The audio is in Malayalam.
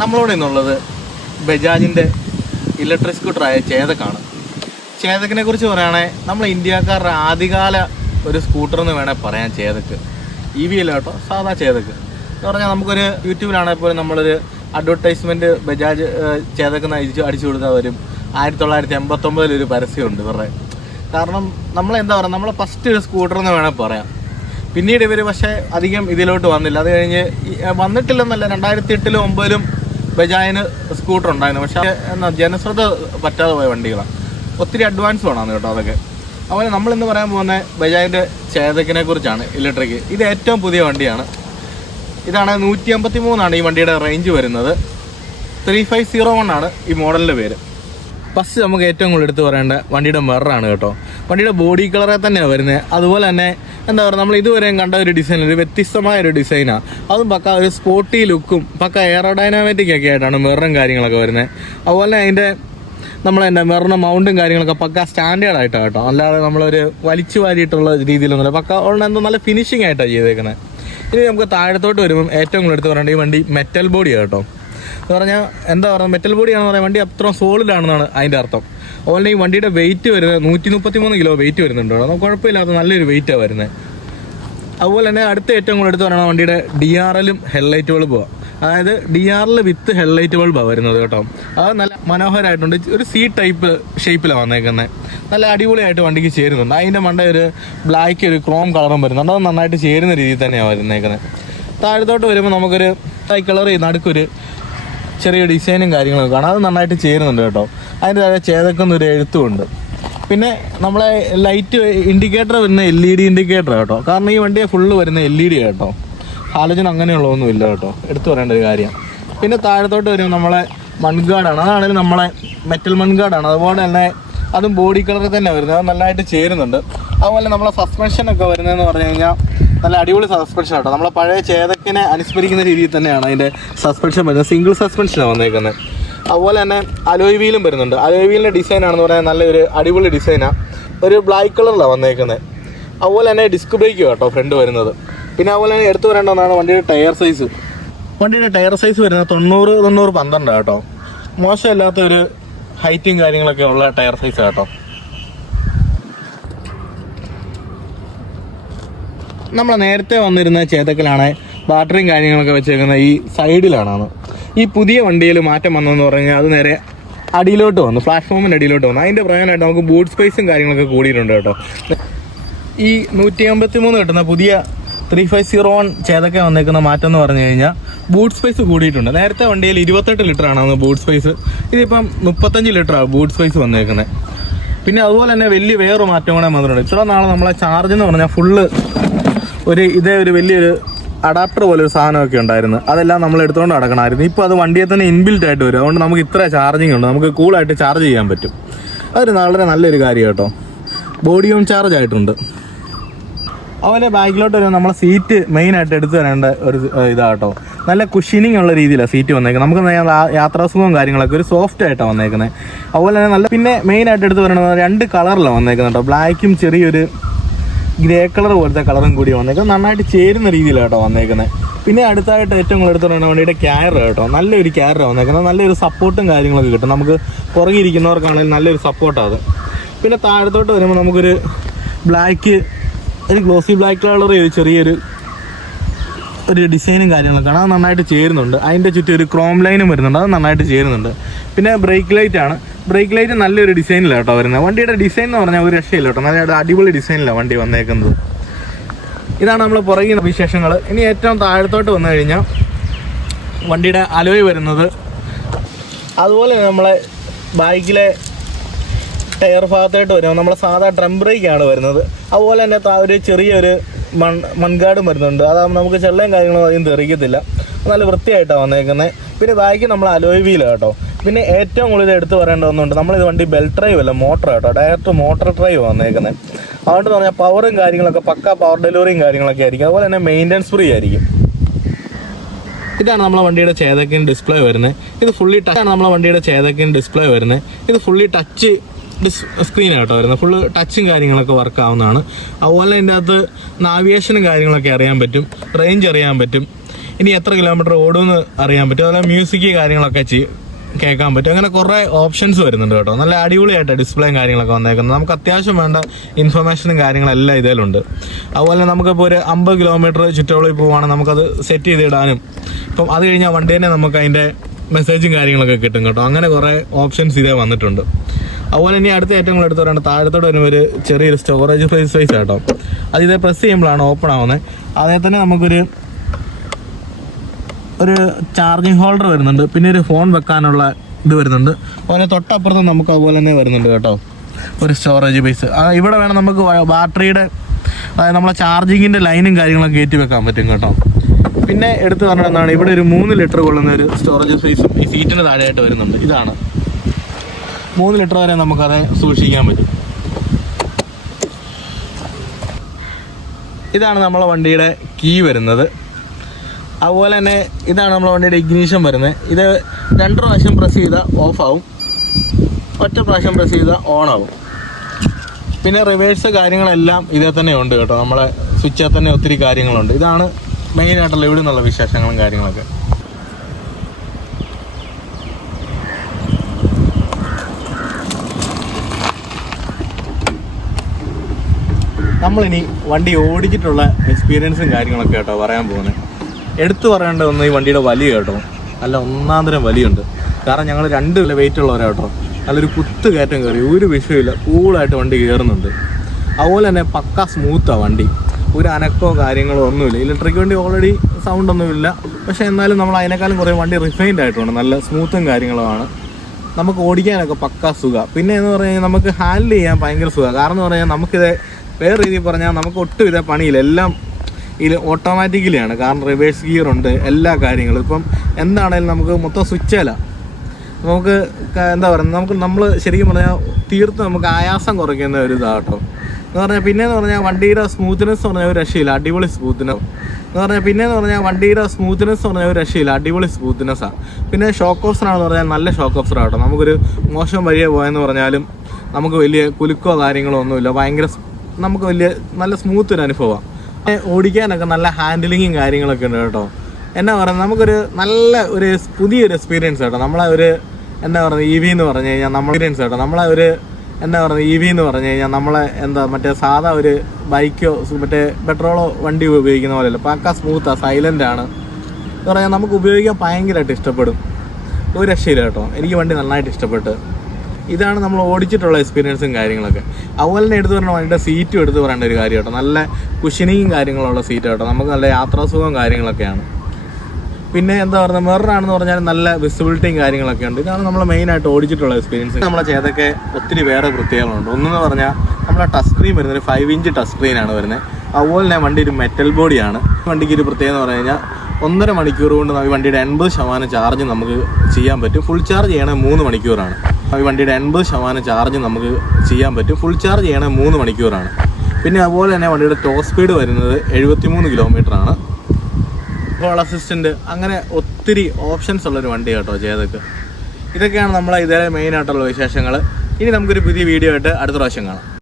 നമ്മളോട് ഇന്നുള്ളത് ബജാജിന്റെ ഇലക്ട്രിക് സ്കൂട്ടറായ ചേതക്കാണ്. ചേതക്കിനെ കുറിച്ച് പറയുകയാണെങ്കിൽ നമ്മൾ ഇന്ത്യക്കാരുടെ ആദ്യകാല ഒരു സ്കൂട്ടർ എന്ന് വേണേൽ പറയാം ചേതക്ക്. ഇ വി അല്ല കേട്ടോ സാധാ ചേതക്ക്. എന്ന് പറഞ്ഞാൽ നമുക്കൊരു യൂട്യൂബിലാണെങ്കിൽ പോലും നമ്മളൊരു അഡ്വർടൈസ്മെന്റ് ബജാജ് ചേതക്കെന്ന് ചേതക്ക് അടിച്ചു അടിച്ചു കൊടുത്താൽ വരും. ആയിരത്തി തൊള്ളായിരത്തി എൺപത്തൊമ്പതിൽ ഒരു പരസ്യമുണ്ട് ഇവരുടെ. കാരണം നമ്മളെന്താ പറയുക നമ്മളെ ഫസ്റ്റ് ഒരു സ്കൂട്ടർ എന്ന് വേണേൽ പറയാം. പിന്നീട് ഇവർ പക്ഷേ അധികം ഇതിലോട്ട് വന്നില്ല. അത് കഴിഞ്ഞ് വന്നിട്ടില്ലെന്നല്ല രണ്ടായിരത്തി എട്ടിലും ഒമ്പതിലും ബജാജിന് സ്കൂട്ടർ ഉണ്ടായിരുന്നു. പക്ഷേ എന്നാ ജനശ്രദ്ധ പറ്റാതെ പോയ വണ്ടികളാണ് ഒത്തിരി അഡ്വാൻസ് വേണം കേട്ടോ അതൊക്കെ. അതുപോലെ നമ്മളിന്ന് പറയാൻ പോകുന്ന ബജാജിന്റെ ചേതക്കിനെ കുറിച്ചാണ് ഇലക്ട്രിക് ഇത് ഏറ്റവും പുതിയ വണ്ടിയാണ്. ഇതാണ് നൂറ്റി അമ്പത്തി മൂന്നാണ് ഈ വണ്ടിയുടെ റേഞ്ച് വരുന്നത്. ത്രീ ഫൈവ് സീറോ വൺ ആണ് ഈ മോഡലിന്റെ പേര്. ഫസ്റ്റ് നമുക്ക് ഏറ്റവും കൂടുതൽ എടുത്ത് പറയേണ്ട വണ്ടിയുടെ മെററാണ് കേട്ടോ. വണ്ടിയുടെ ബോഡി കളറെ തന്നെയാണ് വരുന്നത് അതുപോലെ തന്നെ എന്താ പറയുക നമ്മൾ ഇതുവരെയും കണ്ട ഒരു ഡിസൈൻ ഒരു വ്യത്യസ്തമായ ഒരു ഡിസൈനാണ് അതും പക്ക ഒരു സ്പോർട്ടി ലുക്കും പക്ക എയറോഡൈനാമാറ്റിക് ഒക്കെ ആയിട്ടാണ് മിററും കാര്യങ്ങളൊക്കെ വരുന്നത് അതുപോലെ അതിന്റെ നമ്മളെന്താ മിററിന്റെ മൗണ്ടും കാര്യങ്ങളൊക്കെ പക്ക സ്റ്റാൻഡേർഡ് ആയിട്ടാണ് കേട്ടോ. അല്ലാതെ നമ്മളൊരു വലിച്ചു വാരിയിട്ടുള്ള രീതിയിലൊന്നുമില്ല. പക്ക ഉള്ള എന്തോ നല്ല ഫിനിഷിംഗ് ആയിട്ടാണ് ചെയ്തേക്കുന്നത് ഇനി നമുക്ക് താഴത്തോട്ട് വരുമ്പം ഏറ്റവും കൂടുതൽ എടുത്ത് പറയേണ്ട ഈ വണ്ടി മെറ്റൽ ബോഡിയാണ് കേട്ടോ. എന്ന് പറഞ്ഞാൽ എന്താ പറയുക മെറ്റൽ ബോഡിയാണെന്ന് പറയാൻ വണ്ടി അത്രയും സോളിഡ് ആണെന്നാണ് അതിന്റെ അർത്ഥം. ഈ വണ്ടിയുടെ വെയിറ്റ് വരുന്നത് നൂറ്റി മുപ്പത്തി മൂന്ന് കിലോ വെയിറ്റ് വരുന്നുണ്ട് കേട്ടോ. കുഴപ്പമില്ലാത്ത നല്ലൊരു വെയിറ്റാണ് വരുന്നത് അതുപോലെ തന്നെ അടുത്ത ഏറ്റവും കൂടുതൽ എടുത്ത് പറയുന്നത് വണ്ടിയുടെ ഡി ആർ എല്ലും ഹെഡ്ലൈറ്റ് ബൾബുമാണ് അതായത് ഡി ആറിൽ വിത്ത് ഹെഡ്ലൈറ്റ് ബൾബാണ് വരുന്നത് കേട്ടോ. അത് നല്ല മനോഹരമായിട്ടുണ്ട് ഒരു സി ടൈപ്പ് ഷേപ്പിലാണ് വന്നേക്കുന്നത് നല്ല അടിപൊളിയായിട്ട് വണ്ടിക്ക് ചേരുന്നുണ്ട്. അതിന്റെ മണ്ട ഒരു ബ്ലാക്ക് ഒരു ക്രോം കളറും വരുന്നുണ്ട്. അത് നന്നായിട്ട് ചേരുന്ന രീതിയിൽ തന്നെയാണ് വരുന്നേക്കുന്നത് താഴത്തോട്ട് വരുമ്പോൾ നമുക്കൊരു കളർ നടുക്കൊരു ചെറിയ ഡിസൈനും കാര്യങ്ങളൊക്കെ കാണാം. അത് നന്നായിട്ട് ചേരുന്നുണ്ട് കേട്ടോ. അതിന്റെ താഴെ ചേതക്കുന്ന ഒരു എഴുത്തുമുണ്ട് പിന്നെ നമ്മളെ ലൈറ്റ് ഇൻഡിക്കേറ്റർ വരുന്ന എൽ ഇ ഡി ഇൻഡിക്കേറ്റർ കേട്ടോ. കാരണം ഈ വണ്ടിയെ ഫുള്ള് വരുന്ന എൽ ഇ ഡി കേട്ടോ. ഹാലജൻ അങ്ങനെയുള്ളതൊന്നും ഇല്ല കേട്ടോ. എടുത്തു പറയേണ്ട ഒരു കാര്യം. പിന്നെ താഴത്തോട്ട് വരും നമ്മളെ മൺഗാർഡാണ് അതാണെങ്കിലും നമ്മളെ മെറ്റൽ മൺഗാർഡാണ് അതുപോലെ തന്നെ അതും ബോഡി കളറിൽ തന്നെ വരുന്നത്. അത് നല്ലതായിട്ട് ചേരുന്നുണ്ട്. അതുപോലെ നമ്മളെ സസ്പെൻഷൻ ഒക്കെ വരുന്നതെന്ന് പറഞ്ഞു കഴിഞ്ഞാൽ നല്ല അടിപൊളി സസ്പെൻഷൻ കേട്ടോ നമ്മളെ പഴയ ചേതക്കിനെ അനുസ്മരിക്കുന്ന രീതിയിൽ തന്നെയാണ് അതിന്റെ സസ്പെൻഷൻ വരുന്നത്. സിംഗിൾ സസ്പെൻഷനാണ് വന്നേക്കുന്നത് അതുപോലെ തന്നെ അലോയ് വീലും വരുന്നുണ്ട്. അലോയ് വീലിന്റെ ഡിസൈൻ ആണെന്ന് പറയാൻ നല്ലൊരു അടിപൊളി ഡിസൈനാണ് ഒരു ബ്ലാക്ക് കളറിലാണ് വന്നേക്കുന്നത് അതുപോലെ തന്നെ ഡിസ്ക് ബ്രേക്ക് കേട്ടോ ഫ്രണ്ട് വരുന്നത്. പിന്നെ അതുപോലെ തന്നെ എടുത്തു വരേണ്ട ഒന്നാണ് വണ്ടിയുടെ ടയർ സൈസ് വണ്ടിയുടെ ടയർ സൈസ് വരുന്നത് തൊണ്ണൂറ് തൊണ്ണൂറ് പന്ത്രണ്ട് കേട്ടോ മോശമില്ലാത്ത ഒരു ഹൈറ്റും കാര്യങ്ങളൊക്കെ ഉള്ള ടയർ സൈസ് കേട്ടോ നമ്മൾ നേരത്തെ വന്നിരുന്ന ചേതക്കലാണ് ബാറ്ററിയും കാര്യങ്ങളൊക്കെ വെച്ചേക്കുന്ന ഈ സൈഡിലാണ് ഈ പുതിയ വണ്ടിയിൽ മാറ്റം വന്നെന്ന് പറഞ്ഞാൽ അത് നേരെ അടിയിലോട്ട് വന്നു പ്ലാറ്റ്ഫോമിന്റെ അടിയിലോട്ട് വന്നു. അതിന്റെ പ്രധാനമായിട്ട് നമുക്ക് ബൂട്ട് സ്പേസും കാര്യങ്ങളൊക്കെ കൂടിയിട്ടുണ്ട് കേട്ടോ. ഈ നൂറ്റി അമ്പത്തി മൂന്ന് കിട്ടുന്ന പുതിയ ത്രീ ഫൈവ് സീറോ വൺ ചേതൊക്കെ വന്നേക്കുന്ന മാറ്റം എന്ന് പറഞ്ഞു കഴിഞ്ഞാൽ ബൂട്ട് സ്പേസ് കൂടിയിട്ടുണ്ട്. നേരത്തെ വണ്ടിയിൽ ഇരുപത്തെട്ട് ലിറ്റർ ആണ് ബൂട്ട് സ്പേസ്. ഇതിപ്പം മുപ്പത്തഞ്ച് ലിറ്ററാണ് ബൂട്ട് സ്പേസ് വന്നേക്കുന്നത്. പിന്നെ അതുപോലെ തന്നെ വലിയ വേറൊരു മാറ്റം കൂടെ വന്നിട്ടുണ്ട്. ഇത്ര നാളെ നമ്മളെ ചാർജ് എന്ന് പറഞ്ഞാൽ ഫുള്ള് ഒരു ഇതേ ഒരു വലിയൊരു അഡാപ്റ്റർ പോലെ ഒരു സാധനമൊക്കെ ഉണ്ടായിരുന്നു. അതെല്ലാം നമ്മൾ എടുത്തുകൊണ്ട് നടക്കണമായിരുന്നു. ഇപ്പോൾ അത് വണ്ടിയെ തന്നെ ഇൻബിൽറ്റ് ആയിട്ട് വരും. അതുകൊണ്ട് നമുക്ക് ഇത്ര ചാർജിങ് ഉണ്ട്. നമുക്ക് കൂളായിട്ട് ചാർജ് ചെയ്യാൻ പറ്റും. അതൊരു വളരെ നല്ലൊരു കാര്യം കേട്ടോ. ബോഡിയും ചാർജ് ആയിട്ടുണ്ട്. അതുപോലെ ബാക്കിലോട്ട് വരുമ്പോൾ നമ്മളെ സീറ്റ് മെയിൻ ആയിട്ട് എടുത്തു തരേണ്ട ഒരു ഇതാട്ടോ നല്ല കുഷനിങ് ഉള്ള രീതിയിലാണ് സീറ്റ് വന്നേക്കുന്നത്. നമുക്ക് യാത്രാസുഖവും കാര്യങ്ങളൊക്കെ ഒരു സോഫ്റ്റ് ആയിട്ടാണ് വന്നേക്കുന്നത്. അതുപോലെ തന്നെ നല്ല പിന്നെ മെയിൻ ആയിട്ട് എടുത്ത് പറയുന്നത് രണ്ട് കളറിലാണ് വന്നേക്കുന്നത് കേട്ടോ. ബ്ലാക്കും ചെറിയൊരു ഗ്രേ കളർ പോലത്തെ കളറും കൂടി വന്നേക്കുന്നത്. നന്നായിട്ട് ചേരുന്ന രീതിയിലാണ് കേട്ടോ വന്നേക്കുന്നത്. പിന്നെ അടുത്തായിട്ട് ഏറ്റവും കൂടുതൽ എടുത്തു പറയുന്നത് വണ്ടിയുടെ ക്യാരർ കേട്ടോ നല്ലൊരു ക്യാരർ വന്നേക്കുന്നത്. നല്ലൊരു സപ്പോർട്ടും കാര്യങ്ങളൊക്കെ കിട്ടും. നമുക്ക് പുറകെ ഇരിക്കുന്നവർക്കാണെങ്കിൽ നല്ലൊരു സപ്പോർട്ടാണ് പിന്നെ താഴത്തോട്ട് വരുമ്പോൾ നമുക്കൊരു ബ്ലാക്ക് ഒരു ഗ്ലോസി ബ്ലാക്ക് കളർ ചെയ്ത് ചെറിയൊരു ഒരു ഡിസൈനും കാര്യങ്ങളൊക്കെ ആണ് അത് നന്നായിട്ട് ചേരുന്നുണ്ട്. അതിന്റെ ചുറ്റും ഒരു ക്രോം ലൈനും വരുന്നുണ്ട്. അത് നന്നായിട്ട് ചേരുന്നുണ്ട്. പിന്നെ ബ്രേക്ക് ലൈറ്റ് ആണ്. ബ്രേക്ക് ലൈറ്റ് നല്ലൊരു ഡിസൈനിലാണ് കേട്ടോ വരുന്നത്. വണ്ടിയുടെ ഡിസൈൻ എന്ന് പറഞ്ഞാൽ ഒരു രക്ഷയില്ല കേട്ടോ. നല്ല അടിപൊളി ഡിസൈനിലാണ് വണ്ടി വന്നേക്കുന്നത്. ഇതാണ് നമ്മൾ പുറകിൽ വിശേഷങ്ങൾ ഇനി ഏറ്റവും താഴത്തോട്ട് വന്നു കഴിഞ്ഞാൽ വണ്ടിയുടെ അലോയ് വരുന്നത്. അതുപോലെ നമ്മളെ ബൈക്കിലെ ടയർ ഭാഗത്തായിട്ട് വരും നമ്മളെ സാധാ ഡ്രം ബ്രേക്കാണ് വരുന്നത്. അതുപോലെ തന്നെ ഒരു ചെറിയൊരു മൺ മൺകാടും വരുന്നുണ്ട്. അതാകുമ്പോൾ നമുക്ക് ചെള്ളയും കാര്യങ്ങളും അധികം തെറിക്കത്തില്ല. നല്ല വൃത്തിയായിട്ടാണ് വന്നേക്കുന്നത്. പിന്നെ ബാക്കി നമ്മൾ അലോയ് വീലാണ് കേട്ടോ. പിന്നെ ഏറ്റവും കൂടുതൽ എടുത്തു പറയേണ്ട ഒന്നുണ്ട്. നമ്മളിത് വണ്ടി ബെൽറ്റ് ഡ്രൈവ് അല്ല മോട്ടർ കേട്ടോ. ഡയറക്റ്റ് മോട്ടർ ഡ്രൈവ് വന്നേക്കുന്നത് അതുകൊണ്ട് പറഞ്ഞാൽ പവറും കാര്യങ്ങളൊക്കെ പക്ക പവർ ഡെലിവറിയും കാര്യങ്ങളൊക്കെ ആയിരിക്കും. അതുപോലെ തന്നെ മെയിന്റനൻസ് ഫ്രീ ആയിരിക്കും. ഇതാണ് നമ്മളെ വണ്ടിയുടെ ചേതക്കിന് ഡിസ്പ്ലേ വരുന്നത് ഇത് ഫുള്ളി ടച്ച് ആണ് നമ്മളെ വണ്ടിയുടെ ചേതക്കിന് ഡിസ്പ്ലേ വരുന്നത് ഇത് ഫുള്ളി ടച്ച് ഡിസ് സ്ക്രീൻ ആട്ടോ വരുന്നത് ഫുള്ള് ടച്ചും കാര്യങ്ങളൊക്കെ വർക്ക് ആവുന്നതാണ്. അതുപോലെ അതിന്റെ അകത്ത് നാവിഗേഷനും കാര്യങ്ങളൊക്കെ അറിയാൻ പറ്റും. റേഞ്ച് അറിയാൻ പറ്റും. ഇനി എത്ര കിലോമീറ്റർ ഓടുമെന്ന് അറിയാൻ പറ്റും. അതുപോലെ മ്യൂസിക് കാര്യങ്ങളൊക്കെ ചെയ്യും. കേൾക്കാൻ പറ്റും. അങ്ങനെ കുറേ ഓപ്ഷൻസ് വരുന്നുണ്ട് കേട്ടോ. നല്ല അടിപൊളിയായിട്ട് ഡിസ്പ്ലേയും കാര്യങ്ങളൊക്കെ വന്നേക്കുന്നത്. നമുക്ക് അത്യാവശ്യം വേണ്ട ഇൻഫർമേഷനും കാര്യങ്ങളെല്ലാം ഇതിലുണ്ട്. അതുപോലെ നമുക്കിപ്പോൾ ഒരു അമ്പത് കിലോമീറ്റർ ചുറ്റോളിൽ പോവുകയാണെങ്കിൽ നമുക്കത് സെറ്റ് ചെയ്തിടാനും ഇപ്പം അത് കഴിഞ്ഞാൽ വണ്ടി തന്നെ നമുക്ക് അതിന്റെ മെസ്സേജും കാര്യങ്ങളൊക്കെ കിട്ടും കേട്ടോ. അങ്ങനെ കുറേ ഓപ്ഷൻസ് ഇതേ വന്നിട്ടുണ്ട്. അതുപോലെ ഇനി അടുത്ത ഏറ്റവും കൂടുതൽ എടുത്ത് പറയുന്നത് താഴത്തോടെ വരുന്ന ഒരു ചെറിയൊരു സ്റ്റോറേജ് സ്പേസ് സ്പേസ് കേട്ടോ അത് ഇതേ പ്രസ് ചെയ്യുമ്പോഴാണ് ഓപ്പൺ ആവുന്നത്. അതേ തന്നെ നമുക്കൊരു ഒരു ചാർജിങ് ഹോൾഡർ വരുന്നുണ്ട്. പിന്നെ ഒരു ഫോൺ വെക്കാനുള്ള ഇത് വരുന്നുണ്ട്. അതുപോലെ തൊട്ടപ്പുറത്ത് നമുക്ക് അതുപോലെ തന്നെ വരുന്നുണ്ട് കേട്ടോ. ഒരു സ്റ്റോറേജ് ബേസ് ഇവിടെ വേണം നമുക്ക് ബാറ്ററിയുടെ അതായത് നമ്മളെ ചാർജിങ്ങിന്റെ ലൈനും കാര്യങ്ങളൊക്കെ കയറ്റി വെക്കാൻ പറ്റും കേട്ടോ. പിന്നെ എടുത്തു പറഞ്ഞതാണ് ഇവിടെ ഒരു മൂന്ന് ലിറ്റർ കൊള്ളുന്ന ഒരു സ്റ്റോറേജ് സ്പേസും ഈ സീറ്റിന് താഴെയായിട്ട് വരുന്നുണ്ട്. ഇതാണ്. മൂന്ന് ലിറ്റർ വരെ നമുക്കത് സൂക്ഷിക്കാൻ പറ്റും. ഇതാണ് നമ്മളെ വണ്ടിയുടെ കീ വരുന്നത്. അതുപോലെ തന്നെ ഇതാണ് നമ്മളെ വണ്ടിയുടെ ഇഗ്നീഷൻ വരുന്നത്. ഇത് രണ്ട് പ്രാവശ്യം പ്രസ് ചെയ്താൽ ഓഫ് ആവും. ഒറ്റ പ്രാവശ്യം പ്രസ് ചെയ്താൽ ഓൺ ആവും. പിന്നെ റിവേഴ്സ് കാര്യങ്ങളെല്ലാം ഇതേ തന്നെ ഉണ്ട് കേട്ടോ. നമ്മളെ സ്വിച്ചിൽ തന്നെ ഒത്തിരി കാര്യങ്ങളുണ്ട്. ഇതാണ് മെയിൻ ആയിട്ടുള്ള ഇവിടെ നിന്നുള്ള വിശേഷങ്ങളും കാര്യങ്ങളൊക്കെ. നമ്മളിനി വണ്ടി ഓടിച്ചിട്ടുള്ള എക്സ്പീരിയൻസും കാര്യങ്ങളൊക്കെ കേട്ടോ പറയാൻ പോകുന്നത്. എടുത്തു പറയേണ്ട ഒന്ന് ഈ വണ്ടിയുടെ വലിയ കേട്ടോ. നല്ല ഒന്നാം തരം വലിയുണ്ട്. കാരണം ഞങ്ങൾ രണ്ട് വെയിറ്റ് ഉള്ളവരാ കേട്ടോ. നല്ലൊരു കുത്ത് കയറ്റം കയറി ഒരു വിഷയമില്ല കൂളായിട്ട് വണ്ടി കയറുന്നുണ്ട് അതുപോലെ തന്നെ പക്ക സ്മൂത്താണ് വണ്ടി. ഒരു അനക്കോ കാര്യങ്ങളോ ഒന്നുമില്ല. ഇലക്ട്രിക് വണ്ടി ഓൾറെഡി സൗണ്ട് ഒന്നുമില്ല. പക്ഷേ എന്നാലും നമ്മൾ അതിനേക്കാളും കുറേ വണ്ടി റിഫൈൻഡ് ആയിട്ടുണ്ട്. നല്ല സ്മൂത്തും കാര്യങ്ങളുമാണ് നമുക്ക് ഓടിക്കാനൊക്കെ പക്ക സുഖ. പിന്നെ എന്ന് പറഞ്ഞു കഴിഞ്ഞാൽ നമുക്ക് ഹാൻഡിൽ ചെയ്യാൻ ഭയങ്കര സുഖ. കാരണം എന്ന് പറഞ്ഞാൽ നമുക്കിത് വേറെ രീതിയിൽ പറഞ്ഞാൽ നമുക്ക് ഒട്ടും ഇതേ പണിയില്ല. എല്ലാം ഇതിൽ ഓട്ടോമാറ്റിക്കലിയാണ് കാരണം റിവേഴ്സ് ഗിയർ ഉണ്ട് എല്ലാ കാര്യങ്ങളും. ഇപ്പം എന്താണേലും നമുക്ക് മൊത്തം സ്വിച്ചല്ല നമുക്ക് എന്താ പറയുക നമുക്ക് നമ്മൾ ശരിക്കും പറഞ്ഞാൽ തീർത്ത് നമുക്ക് ആയാസം കുറയ്ക്കുന്ന ഒരു ഇതാട്ടോ. എന്ന് പറഞ്ഞാൽ പിന്നെയെന്ന് പറഞ്ഞാൽ വണ്ടിയുടെ സ്മൂത്ത്നെസ് പറഞ്ഞാൽ ഒരു രക്ഷയില്ല. അടിപൊളി സ്മൂത്ത്നെസ് എന്ന് പറഞ്ഞാൽ പിന്നെയെന്ന് പറഞ്ഞാൽ വണ്ടിയുടെ സ്മൂത്ത്നെസ് പറഞ്ഞാൽ ഒരു രക്ഷയില്ല. അടിപൊളി സ്മൂത്ത്നെസ്സാണ് പിന്നെ ഷോക്ക് ഓഫ്സറാണെന്ന് പറഞ്ഞാൽ നല്ല ഷോക്ക് ആട്ടോ. നമുക്കൊരു മോശം വഴിയെ പോയെന്ന് പറഞ്ഞാലും നമുക്ക് വലിയ കുലുക്കോ കാര്യങ്ങളോ ഒന്നുമില്ല. ഭയങ്കര നമുക്ക് വലിയ നല്ല സ്മൂത്ത് ഒരു അനുഭവമാണ് ഓടിക്കാനൊക്കെ നല്ല ഹാൻഡിലിങ്ങും കാര്യങ്ങളൊക്കെ ഉണ്ട് കേട്ടോ. എന്നാ പറയുക നമുക്കൊരു നല്ല ഒരു പുതിയൊരു എക്സ്പീരിയൻസ് കേട്ടോ. നമ്മളെ ഒരു എന്താ പറയുക ഇ വി എന്ന് പറഞ്ഞു കഴിഞ്ഞാൽ നമ്മൾ എക്സ്പീരിയൻസ് കേട്ടോ. നമ്മളെ ഒരു എന്താ പറയുക ഇ വി എന്ന് പറഞ്ഞു കഴിഞ്ഞാൽ നമ്മളെ എന്താ മറ്റേ സാധാ ഒരു ബൈക്കോ മറ്റേ പെട്രോളോ വണ്ടി ഉപയോഗിക്കുന്ന പോലെയല്ല. പക്ക സ്മൂത്താണ് സൈലന്റ് ആണ്. എന്ന് പറഞ്ഞാൽ നമുക്ക് ഉപയോഗിക്കാൻ ഭയങ്കരമായിട്ട് ഇഷ്ടപ്പെടും. ഒരു രക്ഷയില്ല കേട്ടോ. എനിക്ക് വണ്ടി നന്നായിട്ട് ഇഷ്ടപ്പെട്ട്. ഇതാണ് നമ്മൾ ഓടിച്ചിട്ടുള്ള എക്സ്പീരിയൻസും കാര്യങ്ങളൊക്കെ. അതുപോലെ തന്നെ എടുത്തു പറഞ്ഞ വണ്ടിയുടെ സീറ്റും എടുത്ത് പറയേണ്ട ഒരു കാര്യം കേട്ടോ. നല്ല കുഷനിങ്ങും കാര്യങ്ങളുള്ള സീറ്റ് കേട്ടോ. നമുക്ക് നല്ല യാത്രാസുഖവും കാര്യങ്ങളൊക്കെയാണ്. പിന്നെ എന്താ പറയുക മിററാണെന്ന് പറഞ്ഞാൽ നല്ല വിസിബിലിറ്റിയും കാര്യങ്ങളൊക്കെ ഉണ്ട്. ഇതാണ് നമ്മൾ മെയിനായിട്ട് ഓടിച്ചിട്ടുള്ള എക്സ്പീരിയൻസ് നമ്മളെ ചെയ്തൊക്കെ ഒത്തിരി വേറെ പ്രത്യേകതകളുണ്ട് ഒന്നെന്ന് പറഞ്ഞാൽ നമ്മളെ ടച്ച് സ്ക്രീൻ വരുന്നത് ഒരു ഫൈവ് ഇഞ്ച് ടച്ച് സ്ക്രീനാണ് വരുന്നത്. അതുപോലെ തന്നെ വണ്ടി ഒരു മെറ്റൽ ബോഡിയാണ് വണ്ടിക്ക് ഒരു പ്രത്യേകത എന്ന് പറഞ്ഞു കഴിഞ്ഞാൽ ഒന്നര മണിക്കൂർ കൊണ്ട് വണ്ടിയുടെ എൺപത് ശതമാനം ചാർജ് നമുക്ക് ചെയ്യാൻ പറ്റും. ഫുൾ ചാർജ് ചെയ്യണേ മൂന്ന് മണിക്കൂറാണ്. ഈ വണ്ടിയുടെ എൺപത് ശതമാനം ചാർജ് നമുക്ക് ചെയ്യാൻ പറ്റും. ഫുൾ ചാർജ് ചെയ്യണേ മൂന്ന് മണിക്കൂറാണ്. പിന്നെ അതുപോലെ തന്നെ വണ്ടിയുടെ ടോപ്പ് സ്പീഡ് വരുന്നത് എഴുപത്തിമൂന്ന് കിലോമീറ്റർ ആണ്. കോൾ അസിസ്റ്റന്റ് അങ്ങനെ ഒത്തിരി ഓപ്ഷൻസ് ഉള്ളൊരു വണ്ടി കേട്ടോ ചെയ്തൊക്കെ ഇതൊക്കെയാണ് നമ്മളെ ഇതേ മെയിൻ ആയിട്ടുള്ള വിശേഷങ്ങൾ ഇനി നമുക്കൊരു പുതിയ വീഡിയോ ആയിട്ട് അടുത്ത പ്രാവശ്യം കാണാം.